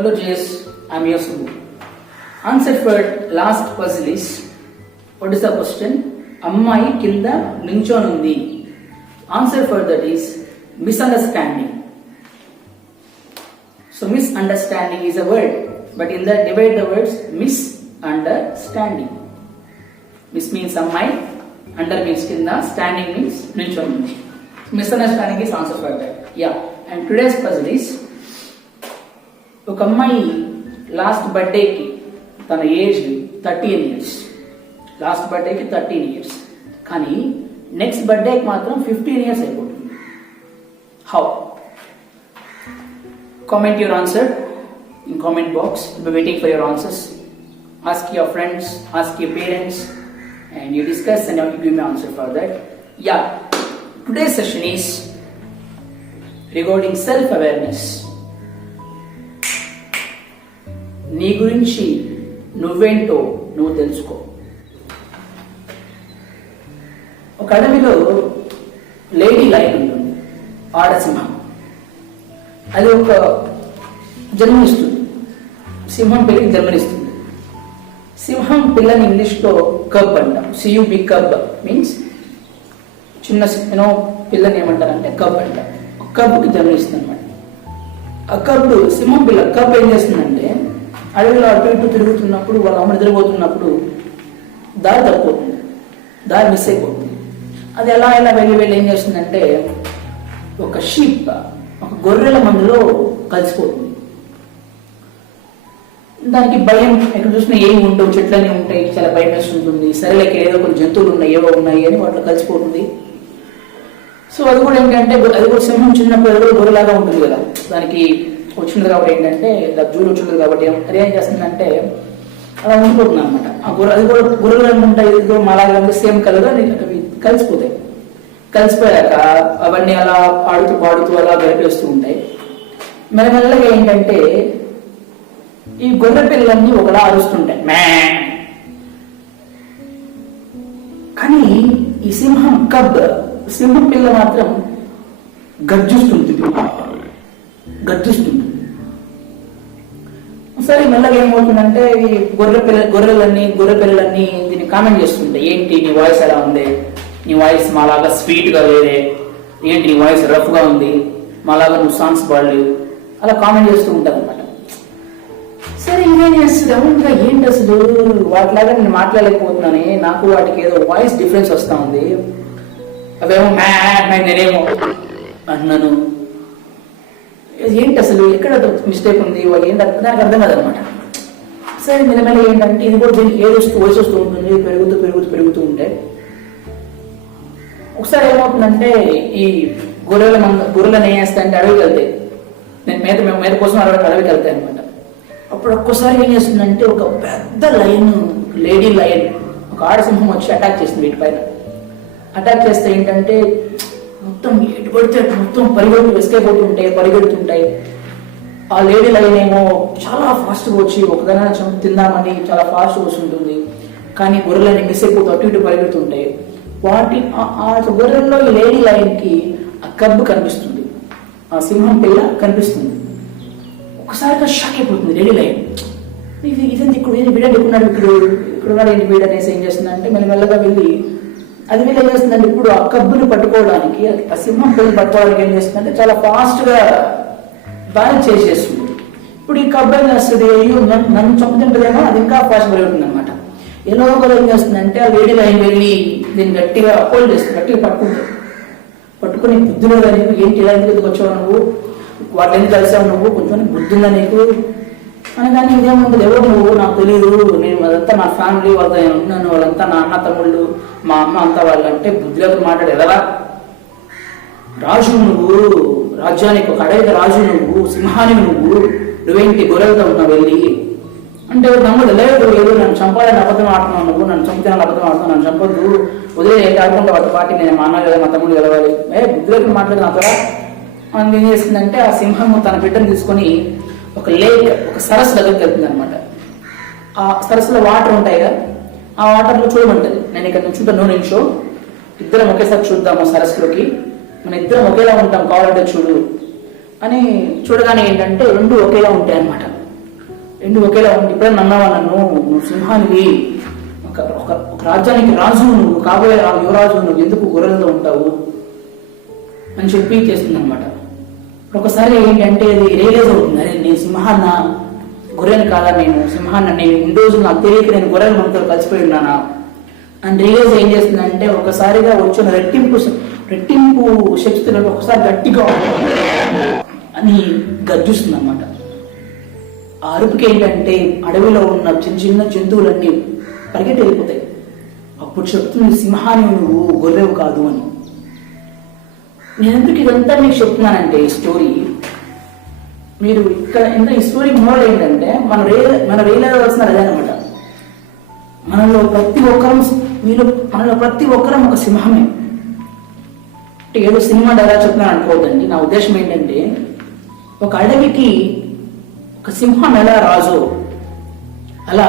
Hello JS, I am Yosubu. Answer for last puzzle is, what is the question? Ammayi kinda ninchonundi. Answer for that is misunderstanding. So misunderstanding is a word, but in that divide the words misunderstanding. Miss means ammayi, under means kinda, standing means ninchonundi. Misunderstanding is answer for that. Yeah, and today's puzzle is, ఒక అమ్మాయి last బర్త్డేకి తన age 13 years, last బర్త్డేకి 13 years, కానీ next బర్త్డేకి మాత్రం 15 years అయిపోతుంది. How? Comment your answer in comment box. Be waiting for your answers. Ask your friends, ask your parents, and you discuss and you give me answer for that. Yeah, today's session is regarding self awareness. నీ గురించి నువ్వేంటో నువ్వు తెలుసుకో. ఒక అడవిలో lady lion ఉంటుంది, ఆడసింహం. అది ఒక జన్మనిస్తుంది, సింహం పిల్లకి జన్మనిస్తుంది. సింహం పిల్లని ఇంగ్లీష్లో కబ్ అంటాం. సియుబి కబ్ మీన్స్ చిన్న పిల్లని ఏమంటారంటే కబ్ అంటాం. కబ్కి జన్మనిస్తుంది అనమాట. ఆ కబ్ సింహం పిల్ల కబ్ ఏం చేస్తుందంటే, అడవిలో అటు ఇటు తిరుగుతున్నప్పుడు వాళ్ళ అమ్మ నిద్రపోతున్నప్పుడు దారి తప్పిపోతుంది, దారి మిస్ అయిపోతుంది. అది ఎలా వెళ్ళి ఏం చేస్తుందంటే ఒక షీప్, ఒక గొర్రెల మందులో కలిసిపోతుంది. దానికి భయం, ఎక్కడ చూసినా ఏమి ఉండవు, చెట్లన్నీ ఉంటాయి, చాలా భయం వేస్తుంటుంది. సరేలేక ఏదో కొన్ని జంతువులు ఉన్నాయి, ఏవో ఉన్నాయి అని వాటిలో కలిసిపోతుంది. సో అది కూడా ఏంటంటే, అది కూడా సింహం చిన్నప్పుడు అది కూడా గొర్రెలాగా ఉంటుంది కదా, దానికి వచ్చింది కాబట్టి ఏంటంటే జూలు వచ్చింది కాబట్టి అది ఏం చేస్తుందంటే అలా ఉండిపోతుంది అనమాట. అది కూడా గొర్రెలు అనుకుంటాయి, ఇది కూడా అలాగే ఉంది, సేమ్ కలర్ అవి కలిసిపోతాయి. కలిసిపోయాక అవన్నీ అలా ఆడుతూ పాడుతూ అలా గడిపేస్తూ ఉంటాయి. మెల్లమెల్లగా ఏంటంటే ఈ గొర్రె పిల్లలన్నీ ఒకలా అరుస్తుంటాయి, మ్యా. కానీ ఈ సింహం పిల్ల మాత్రం గర్జిస్తుంది. సరే మెల్లగా ఏమవుతుందంటే ఈ గొర్రె పిల్లలన్నీ దీన్ని కామెంట్ చేస్తుంటాయి. ఏంటి నీ వాయిస్ ఎలా ఉంది, నీ వాయిస్ మాలాగా స్వీట్ గా లేదే, ఏంటి నీ వాయిస్ రఫ్ గా ఉంది, మాలాగా నువ్వు సాంగ్స్ పాడలేవు, అలా కామెంట్ చేస్తూ ఉంటారు అనమాట. సరే ఇదేం చేస్తుంది, ఏంటి అసలు వాటిలాగా నేను మాట్లాడలేకపోతున్నాను, నాకు వాటికి ఏదో వాయిస్ డిఫరెన్స్ వస్తా ఉంది, అవేమో నేనేమో అంటున్నాను, ఏంటి అసలు ఎక్కడ మిస్టేక్ ఉంది, ఏంటి దానికి అర్థం కాదనమాట. సరే మెల్లమెల్ల ఏంటంటే ఇది కూడా దీనికి వయసు వస్తూ ఉంటుంది, పెరుగుతూ ఉంటాయి. ఒకసారి ఏమవుతుందంటే ఈ గొర్రెలను ఏం చేస్తాయంటే అడవికి వెళ్తాయి, మేత కోసం అడవికి వెళ్తాయి అనమాట. అప్పుడు ఒక్కసారి ఏం చేస్తుందంటే ఒక పెద్ద లయన్, లేడీ లయన్, ఒక ఆడసింహం వచ్చి అటాక్ చేస్తుంది వీటిపైన. అటాక్ చేస్తే ఏంటంటే మొత్తం ఎటు పడితే మొత్తం పరిగెడుతుంటాయి. ఆ లేడీ లైన్ ఏమో చాలా ఫాస్ట్గా వచ్చి ఒకదాని తిందామని చాలా ఫాస్ట్గా వస్తుంటుంది. కానీ గొర్రెలని మిస్ అయిపోతూ అటు ఇటు పరిగెడుతుంటాయి. ఆ గొర్రెల్లో ఈ లేడీ లైన్కి ఆ కబ్ కనిపిస్తుంది, ఆ సింహం పిల్ల కనిపిస్తుంది. ఒకసారిగా షాక్ అయిపోతుంది లేడీ లైన్. ఇదేంటి ఇక్కడ వీడండి ఇక్కడ ఏంటి వీడు అనేసి ఏం చేస్తుందంటే మెల్లగా వెళ్ళి అది వీళ్ళు ఏం చేస్తుందంటే ఇప్పుడు ఆ కబ్బుని పట్టుకోవడానికి, ఆ సింహం పిల్లలు పట్టుకోవడానికి ఏం చేస్తుందంటే చాలా ఫాస్ట్ గా బ్యాలెన్స్ చేసేస్తుంది. ఇప్పుడు ఈ కబ్బు ఏం చేస్తుంది, అయ్యో నన్ను చంపుతుంటదేమో, అది ఇంకా ఫాస్ట్ పెరుగుతుంది అనమాట. ఎలా కూడా ఏం చేస్తుందంటే ఆ లేడీ లైన్ వెళ్ళి దీన్ని గట్టిగా హోల్డ్ చేస్తుంది, గట్టిగా పట్టుకుని బుద్ధిలో నీకు ఏంటి ఇలా ఎందుకు వచ్చావు, నువ్వు వాటిని ఎందుకు కలిసావు, నువ్వు కొంచెం బుద్ధిందా నీకు అనగానే ఇదేముంటుంది, ఎవరు నువ్వు, నాకు తెలియదు, నేను అదంతా నా ఫ్యామిలీ వాళ్ళతో నేను ఉన్నాను, వాళ్ళంతా నా అన్న తమ్ముళ్ళు, మా అమ్మ అంతా వాళ్ళు అంటే బుద్ధిలోకి మాట్లాడు ఎదరా, రాజు నువ్వు, రాజ్యానికి ఒక అడవికి రాజు నువ్వు, సింహానికి నువ్వేంటి గొర్రెలతో ఉన్నావు వెళ్ళి అంటే తమ్ముడు లేదు, ఏదో నన్ను చంపాలని అబద్ధం ఆడుతున్నావు, నువ్వు నన్ను చంపుతానని అబద్ధం ఆడుతున్నావు, నన్ను చంపొద్దు, వదిలే ఆడుకుంటా వాటి పార్టీ, నేను మా అన్న కదా మా తమ్ముడు గెలవాలి, బుద్ధిలోకి మాట్లాడు నా త్వర అని ఏం చేస్తుందంటే ఆ సింహము తన బిడ్డను తీసుకొని ఒక లేక్, ఒక సరస్సు దగ్గరికి వెళ్తుంది అనమాట. ఆ సరస్సులో వాటర్ ఉంటాయి కదా, ఆ వాటర్లో చూడమంటది, నేను ఇక్కడ నుంచుంటా, నువ్వు నిమిషం ఇద్దరం ఒకేసారి చూద్దాము సరస్సులోకి, మన ఇద్దరం ఒకేలా ఉంటాం, కావాలంటే చూడు అని. చూడగానే ఏంటంటే రెండు ఒకేలా ఉంటాయి అనమాట. రెండు ఒకేలా ఉంది. ఇప్పుడే అన్నావా నన్ను, నువ్వు సింహానివి, ఒక రాజ్యానికి రాజు, నువ్వు కాబోయే యువరాజు, నువ్వు ఎందుకు గొర్రెలతో ఉంటావు అని చెప్పి చేస్తుంది అనమాట. ఒకసారి ఏంటంటే అది రియలైజ్ అవుతుంది, అరే నేను సింహాన్న గొర్రెని కాదా, నేను సింహాన్న, నేను ఇన్ని రోజులు నాకు తెలియక నేను గొర్రెల మనతో కలిసిపోయి ఉన్నానా అని రియలైజ్ ఏం చేస్తుందంటే ఒకసారిగా వచ్చిన రెట్టింపు శక్తులను ఒకసారి గట్టిగా అని గర్జిస్తుంది అనమాట. ఆ అరుపుకి ఏంటంటే అడవిలో ఉన్న చిన్న చిన్న జంతువులన్నీ పరిగెట్టి వెళ్ళిపోతాయి. అప్పుడు చెప్తుంది, సింహాన్ని నువ్వు గొర్రెవు కాదు అని. నేను ఎందుకు ఇదంతా మీకు చెప్తున్నానంటే ఈ స్టోరీ, మీరు ఇక్కడ ఈ స్టోరీ మోడల్ ఏంటంటే మన రియలైజ్ అదే అనమాట. మనలో ప్రతి ఒక్కరం ఒక సింహమే. అంటే ఏదో సినిమా డైలాగ్ చెప్తున్నాను అనుకోవద్దండి. నా ఉద్దేశం ఏంటంటే ఒక అడవికి ఒక సింహం ఎలా రాజు, అలా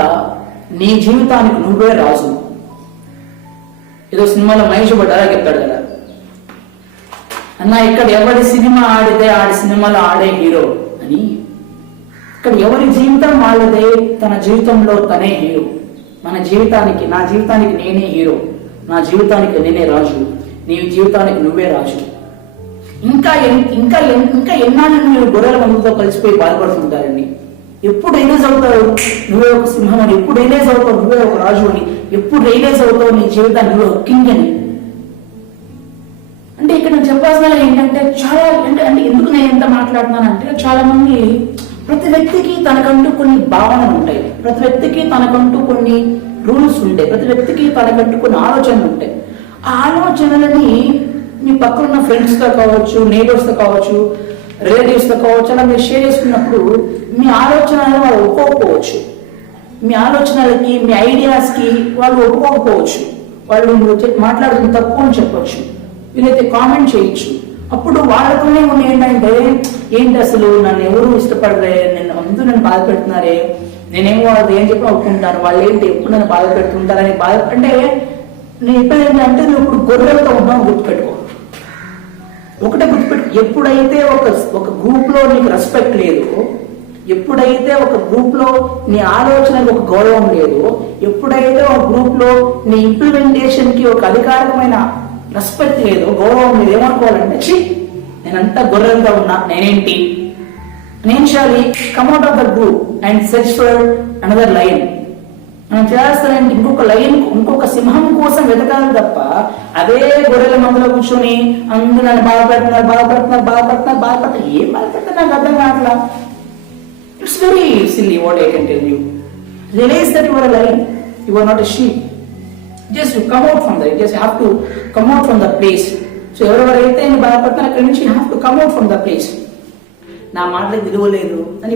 నీ జీవితానికి నువ్వే రాజు. ఏదో సినిమాలో మహేష్ బాబు డైలాగ్ చెప్తాడు కదా, అన్న ఇక్కడ ఎవరి సినిమా ఆడితే ఆడి సినిమాలో ఆడే హీరో అని. ఇక్కడ ఎవరి జీవితం వాళ్ళదే, తన జీవితంలో తనే హీరో. నా జీవితానికి నేనే హీరో, నా జీవితానికి నేనే రాజు, నీ జీవితానికి నువ్వే రాజు. ఇంకా ఎన్నాళ్ళు మీరు గొర్రెల మందుతో కలిసిపోయి బాధపడుతుంటారండి. ఎప్పుడు రియలైజ్ అవుతావు నువ్వే ఒక సింహం అని, ఎప్పుడు రియలైజ్ అవుతావు నువ్వే ఒక రాజు అని, ఎప్పుడు రియలైజ్ అవుతావు నీ జీవితాన్ని నువ్వే ఒక కింగ్ అని. అంటే ఇక్కడ నేను చెప్పాల్సిన ఏంటంటే చాలా అంటే ఎందుకు నేను ఎంత మాట్లాడుతున్నానంటే, చాలా మంది ప్రతి వ్యక్తికి తనకంటూ కొన్ని భావనలు ఉంటాయి, ప్రతి వ్యక్తికి తనకంటూ కొన్ని రూల్స్ ఉంటాయి, ప్రతి వ్యక్తికి తనకంటూ కొన్ని ఆలోచనలు ఉంటాయి. ఆ ఆలోచనలని మీ పక్కన ఉన్న ఫ్రెండ్స్తో కావచ్చు, నేబర్స్తో కావచ్చు, రిలేటివ్స్తో కావచ్చు, అలా మీరు షేర్ చేసుకున్నప్పుడు మీ ఆలోచనలు వాళ్ళు ఒప్పుకోకపోవచ్చు, మీ ఆలోచనలకి మీ ఐడియాస్కి వాళ్ళు ఒప్పుకోకపోవచ్చు, వాళ్ళు మాట్లాడుతున్న తప్పు అని చెప్పవచ్చు, వీళ్ళైతే కామెంట్ చేయొచ్చు. అప్పుడు వాళ్ళతోనే ఉన్న ఏంటంటే, ఏంటి అసలు నన్ను ఎవరు ఇష్టపడలే, అందరూ నన్ను బాధ పెడుతున్నారే, నేనేమో వాళ్ళు ఏం చెప్పి ఒప్పుకుంటాను, వాళ్ళు ఏంటి ఎప్పుడు నన్ను బాధ పెడుతుంటారని బాధ. అంటే నేను ఇప్పుడు ఏంటంటే నువ్వు ఇప్పుడు గొర్రెలతో ఉన్నావు గుర్తుపెట్టుకో. ఒకటే గుర్తుపెట్టు, ఎప్పుడైతే ఒక గ్రూప్ లో నీకు రెస్పెక్ట్ లేదు, ఎప్పుడైతే ఒక గ్రూప్ లో నీ ఆలోచనకు ఒక గౌరవం లేదు, ఎప్పుడైతే ఒక గ్రూప్ లో నీ ఇంప్లిమెంటేషన్ కి ఒక అధికారికమైన రెస్పెక్ట్ లేదు, గౌరవం లేదు, ఏమనుకోవాలంటే నేనంతా గొర్రెలతో ఉన్నా, నేనేంటి, నేను Shali come out of the group and search for another lion. మనం చేస్తానంటే ఇంకొక సింహం కోసం వెతకాలి తప్ప అదే గొర్రెల మందులో కూర్చొని అందరూ నన్ను బాధపడుతున్నారు ఏం బాధపడతారు నాకు అర్థం కావట్లా. It's very silly what I can tell you. Realize that you are a lion, you are not a sheep. Just you come out from that, just have to come out from the place. So ఎవరెవరైతే బాధపడుతున్నారు అక్కడి నుంచి have to come out from the place. నా మాటలకు విలువ లేదు అని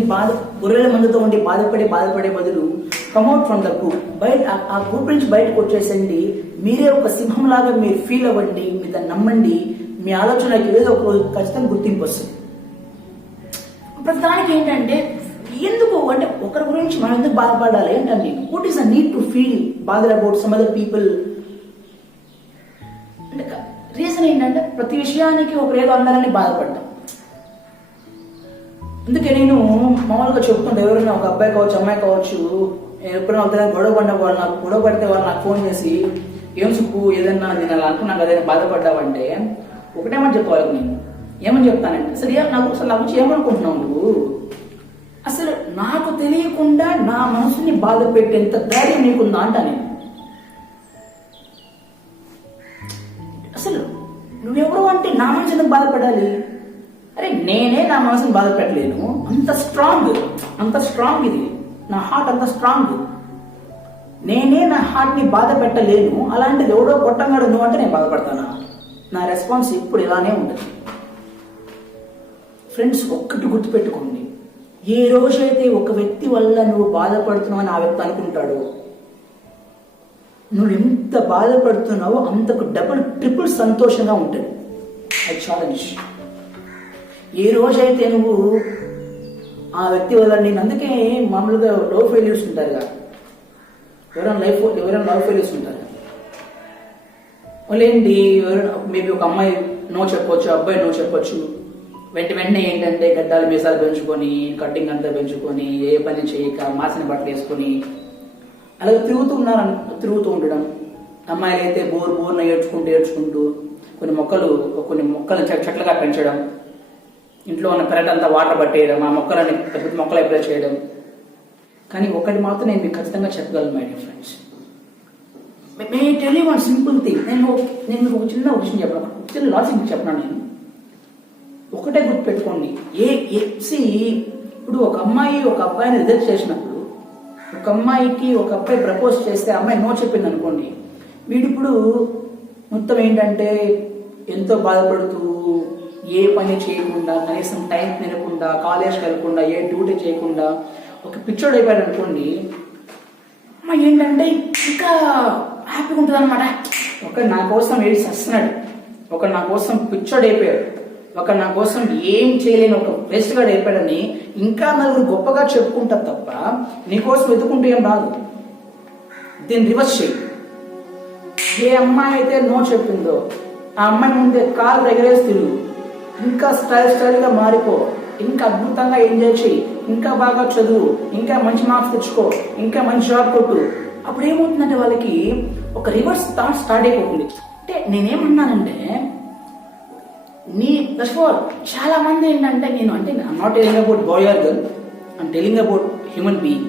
గొర్రెల మందుతో ఉండి బాధపడే బదులు కమ్అట్ ఫ్రమ్ ద గ్రూప్, ఆ గ్రూప్ నుంచి బయటకు వచ్చేసండి. మీరే ఒక సింహం లాగా మీరు ఫీల్ అవ్వండి, మీరు దాన్ని నమ్మండి, మీ ఆలోచనకి ఏదో ఒక రోజు ఖచ్చితంగా గుర్తింపు వస్తుంది. ప్రతిదానికి ఏంటంటే ఎందుకు అంటే ఒకరి గురించి మనం ఎందుకు బాధపడాలి అంటే, నేను what is the need to feel bother about some other people అంటే రీజన్ ఏంటంటే ప్రతి విషయానికి ఒకరు ఏదో అన్నారని బాధపడ్డాం. అందుకే నేను మామూలుగా చెప్తుంటే ఎవరైనా ఒక అబ్బాయి కావచ్చు, అమ్మాయి కావచ్చు, ఎప్పుడైనా ఒక గొడవ పడితే వాళ్ళు నాకు ఫోన్ చేసి ఏం సుప్పు ఏదన్నా నేను అలా అనుకున్నాను కదా బాధపడ్డావంటే ఒకటేమని చెప్పాలి, నేను ఏమని చెప్తానంటే అసలు నా గురించి ఏమనుకుంటున్నావు నువ్వు, అసలు నాకు తెలియకుండా నా మనసుని బాధ పెట్టేంత ధైర్యం నీకుందా అంట. నేను అసలు నువ్వెవరు అంటే నా మనసు ఎందుకు బాధపడాలి, అరే నేనే నా మనసుని బాధ పెట్టలేను, అంత స్ట్రాంగ్ ఇది నా హార్ట్, అంత స్ట్రాంగ్, నేనే నా హార్ట్ ని బాధ పెట్టలేను, అలాంటిది ఎవడో కొట్టంగాడు నువ్వు అంటే నేను బాధపడతానా? నా రెస్పాన్స్ ఇప్పుడు ఇలానే ఉంటుంది. ఫ్రెండ్స్ ఒక్కటి గుర్తుపెట్టుకోండి, ఏ రోజైతే ఒక వ్యక్తి వల్ల నువ్వు బాధపడుతున్నావు అని ఆ వ్యక్తి అనుకుంటాడో, నువ్వు ఎంత బాధపడుతున్నావో అంతకు డబుల్ ట్రిపుల్ సంతోషంగా ఉంటుంది. అది ఛాలెంజ్. ఏ రోజైతే నువ్వు ఆ వ్యక్తి వల్ల, నేను అందుకే మామూలుగా లవ్ ఫెయిల్యూర్స్ ఉంటారు కదా, ఎవరైనా లవ్ ఫెయిల్యూర్స్ ఉంటారు, వాళ్ళు ఏంటి, మేబీ ఒక అమ్మాయి నో చెప్పొచ్చు, అబ్బాయి నో చెప్పొచ్చు, వెంటనే ఏంటంటే గడ్డాలు మీసాలు పెంచుకొని కట్టింగ్ అంతా పెంచుకొని ఏ పని చేయక మాసిన బట్టలు వేసుకొని అలా తిరుగుతూ ఉండడం. అమ్మాయిలు అయితే బోర్న ఏడ్చుకుంటూ కొన్ని మొక్కలు చెట్లుగా పెంచడం, ఇంట్లో ఉన్న పెరట్ అంతా వాటర్ పట్టేయడం, ఆ మొక్కలని పెద్ద మొక్కలు అప్లై చేయడం. కానీ ఒకటి మాత్రం నేను మీకు ఖచ్చితంగా చెప్పగలను my dear friends, May tell you one simple thing. నేను ఒక చిన్న విషయం చెప్పను, చిన్న లాజిక్ చెప్పను. నేను ఒకటే గుర్తుపెట్టుకోండి, ఇప్పుడు ఒక అమ్మాయి ఒక అబ్బాయిని రిజెక్ట్ చేసినప్పుడు, ఒక అమ్మాయికి ఒక అబ్బాయి ప్రపోజ్ చేస్తే అమ్మాయి నో చెప్పింది అనుకోండి, వీడిప్పుడు మొత్తం ఏంటంటే ఎంతో బాధపడుతూ ఏ పని చేయకుండా, కనీసం టైం తినకుండా, కాలేజ్కి వెళ్ళకుండా, ఏ డ్యూటీ చేయకుండా ఒక పిచ్చోడు అయిపోయాడు అనుకోండి, అమ్మాయి ఏంటంటే ఇంకా హ్యాపీగా ఉంటుంది అనమాట. ఒకడు నా కోసం ఏది వస్తున్నాడు, ఒకడు నా కోసం పిచ్చోడు అయిపోయాడు, ఒకడు నా కోసం ఏం చేయలేని ఒక బెస్ట్గా అయిపోయాడని ఇంకా నలుగురు గొప్పగా చెప్పుకుంటా తప్ప నీకోసం వెతుకుంటూ ఏం రాదు. దీన్ని రివర్స్ చేయి. ఏ అమ్మాయి అయితే నో చెప్పిందో ఆ అమ్మాయి ముందే కాలు దగ్గరేసి తిరుగు, ఇంకా స్టైల్గా మారిపో, ఇంకా అద్భుతంగా ఎంజాయ్ చేయి, ఇంకా బాగా చదువు, ఇంకా మంచి మార్క్స్ తెచ్చుకో, ఇంకా మంచి జాబ్ కొట్టు. అప్పుడు ఏమవుతుందంటే వాళ్ళకి ఒక రివర్స్ థాట్ స్టార్ట్ అయిపోతుంది. అంటే నేనేమన్నానంటే చాలా మంది ఏంటంటే I'm not telling about boy or girl, I'm telling about human being.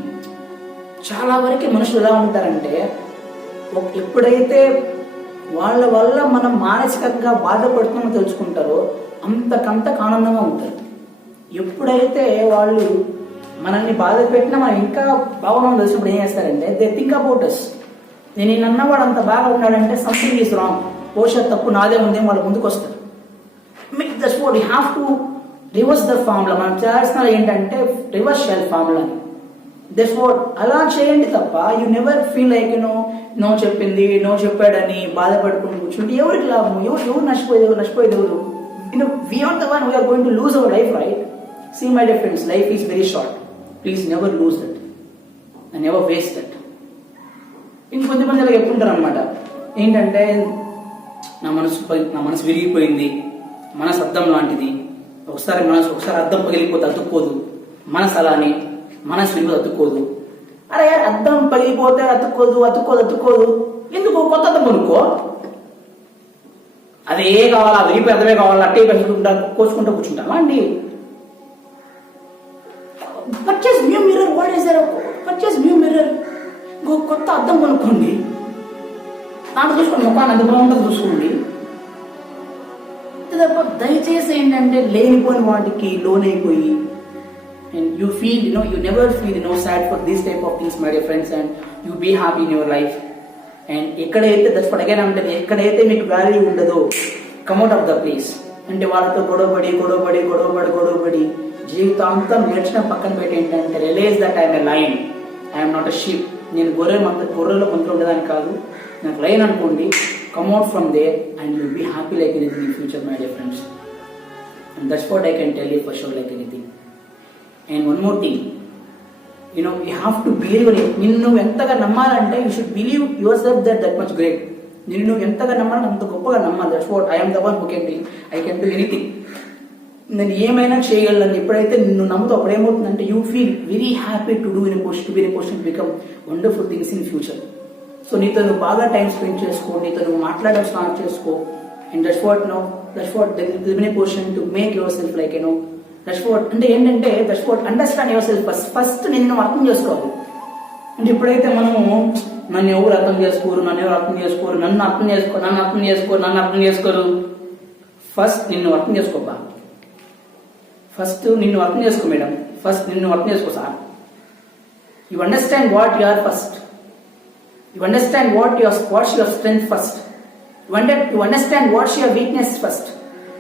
చాలా వరకు మనుషులు ఎలా ఉంటారంటే ఎప్పుడైతే వాళ్ళ వల్ల మనం మానసికంగా బాధపడుతున్నామో తెలుసుకుంటారో అంతకంతకు ఆనందంగా ఉంటారు. ఎప్పుడైతే వాళ్ళు మనల్ని బాధ పెట్టినా మనం ఇంకా బాగున్నాం తెలిసినప్పుడు ఏం చేస్తారంటే దే థింక్ అబౌట్ అస్. నేను అన్నవాడు అంత బాగా ఉన్నాడంటే సంథింగ్ ఈస్ రాంగ్, పోష తప్పు నాదే ఉందేమో వాళ్ళు ముందుకు వస్తారు. That's what you have to reverse the formula. మనం చేయాల్సిన ఏంటంటే రివర్స్ చేయాలి ఫార్ములాని. దట్స్ వాట్ అలా చేయండి తప్ప you never feel like no చెప్పింది, నో చెప్పాడని బాధపడుకుని కూర్చుంటే ఎవరికి లాభం? ఎవరు నష్టపోయేది ఎవరు? We are the one who are going to lose our life, right? See my dear friends, life is very short. Please never lose that and never waste that. ఇంకొంతమంది అలా చెప్పుకుంటారు అనమాట, ఏంటంటే నా మనసు విరిగిపోయింది, మనసు అద్దం లాంటిది, ఒకసారి అద్దం పగిలిపోతే అతుక్కోదు, మనసు అలానే మనసు విరిగిపోతే అతుక్కోదు. అరే అద్దం పగిలిపోతే అతుక్కోదు, ఎందుకు కొత్త అద్దం కొనుక్కో. అదే కావాలా, విరిగిపోయి అర్థమే కావాలా, అట్టే పెంచుకుంటా కోసుకుంటూ కూర్చుంటామా అండి? Purchase new mirror. What is that? Purchase new mirror. కొత్త అద్దం కొనుక్కోండి, దాంట్లో చూసుకోండి, ముఖాన్ని ఎంత బాగుంటుందో చూసుకోండి. దయచేసి ఏంటంటే లేనిపోయిన వాటికి లోన్ అయిపోయి and you feel you never feel sad for this type of things, my dear friends, and you be happy in your life. And ఎక్కడైతే దశపడగానే ఉంటుంది, ఎక్కడైతే మీకు వాల్యూ ఉండదో కమ్అట్ ఆఫ్ ద ప్లేస్. అంటే వాళ్ళతో గొడవపడి జీవితాంతం నేర్చడం పక్కన పెట్టి ఏంటంటే realise that I'm a lion, I'm not a sheep. నేను గొర్రెలో మంత్రం ఉండేదాన్ని కాదు, నాకు లయన్ అనుకోండి. Come out from there and you be happy like anything in future, my dear friends. And that's what I can tell you for sure, like anything. And one more thing, you have to believe in it. నిన్ను నువ్వు ఎంతగా నమ్మాలంటే you should believe yourself that much great. నిన్ను నువ్వు ఎంతగా నమ్మాలంటే అంత గొప్పగా నమ్మాలి. That's what I'm the one who can do, I can do anything. నేను ఏమైనా చేయగలను ఎప్పుడైతే నిన్ను నమ్ముతూ అప్పుడు ఏమవుతుందంటే you feel very happy to do in position become wonderful things in future. So నీతో నువ్వు బాగా టైం స్పెండ్ చేసుకో, నీతో నువ్వు మాట్లాడడం స్టార్ట్ చేసుకో. And that's what live in a position to make your self like that's what. అంటే ఏంటంటే that's what understand your self first నిన్ను అర్థం చేసుకోవాలి. అంటే ఎప్పుడైతే మనము నన్ను ఎవరు అర్థం చేసుకోరు, నన్ను అర్థం చేసుకోరు, ఫస్ట్ నిన్ను అర్థం చేసుకోబ్బా. ఫస్ట్ నిన్ను అర్థం చేసుకో మేడం, ఫస్ట్ నిన్ను అర్థం చేసుకో sir. You understand what you are first, you understand what's your strength first, you understand what's your weakness first,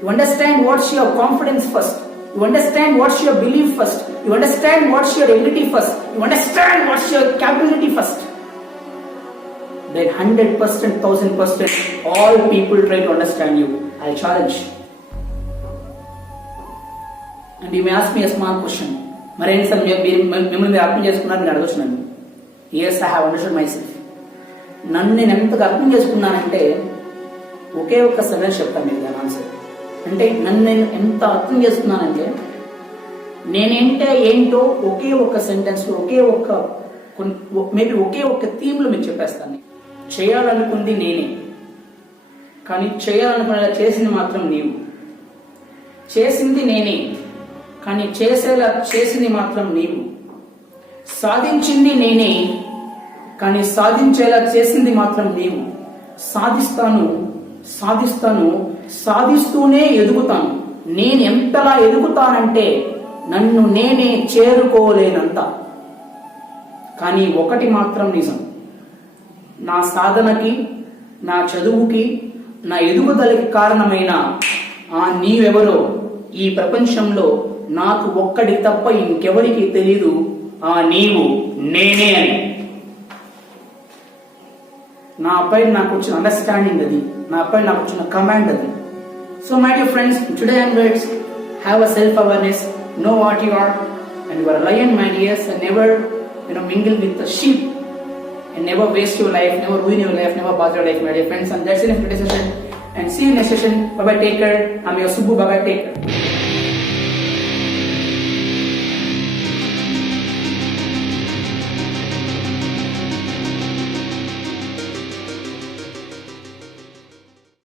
you understand what's your confidence first, you understand what's your belief first, you understand what's your ability first, you understand what's your capability first. Then 100%, 1000% all people try to understand you. I'll challenge. And you may ask me a small question. మరి ఏంటి sir మిమ్మల్ని మీరు అర్థం చేసుకున్నారు నేను అడగొచ్చున్నాను. Yes, I have understood myself. నన్ను నేను ఎంతగా అర్థం చేసుకున్నానంటే ఒకే ఒక్క సెవెన్ చెప్తాను మీకు దాని ఆన్సర్. అంటే నన్ను నేను ఎంత అర్థం చేసుకున్నానంటే, ఏంటో ఒకే ఒక్క సెంటెన్స్, మేబీ ఒకే ఒక్క థీమ్లో మీకు చెప్పేస్తాను. చేయాలనుకుంది నేనే, కానీ చేయాలనుకునేలా చేసింది మాత్రం నీవు. చేసింది నేనే, కానీ చేసేలా చేసింది మాత్రం నీవు. సాధించింది నేనే, కానీ సాధించేలా చేసింది మాత్రం నీవు. సాధిస్తాను, సాధిస్తూనే ఎదుగుతాను. నేను ఎంతలా ఎదుగుతానంటే నన్ను నేనే చేరుకోలేనంత. కానీ ఒకటి మాత్రం నిజం, నా సాధనకి, నా చదువుకి, నా ఎదుగుదలకి కారణమైన ఆ నీవెవరో ఈ ప్రపంచంలో నాకు ఒక్కడి తప్ప ఇంకెవరికి తెలీదు. ఆ నీవు నేనే అని. నాపై నాకు వచ్చిన అండర్స్టాండింగ్ అది, నాపై నాకు వచ్చిన కమాండ్ అది. So my dear friends, today onwards have a self awareness, know what you are, and you are a lion, my dears, and never mingle with the sheep, and never waste your life, never ruin your life, never bother your life, my dear friends. And that's it for today's session, and see you next session. Bye bye, take care. I'm your Subbu. Bye bye, take care.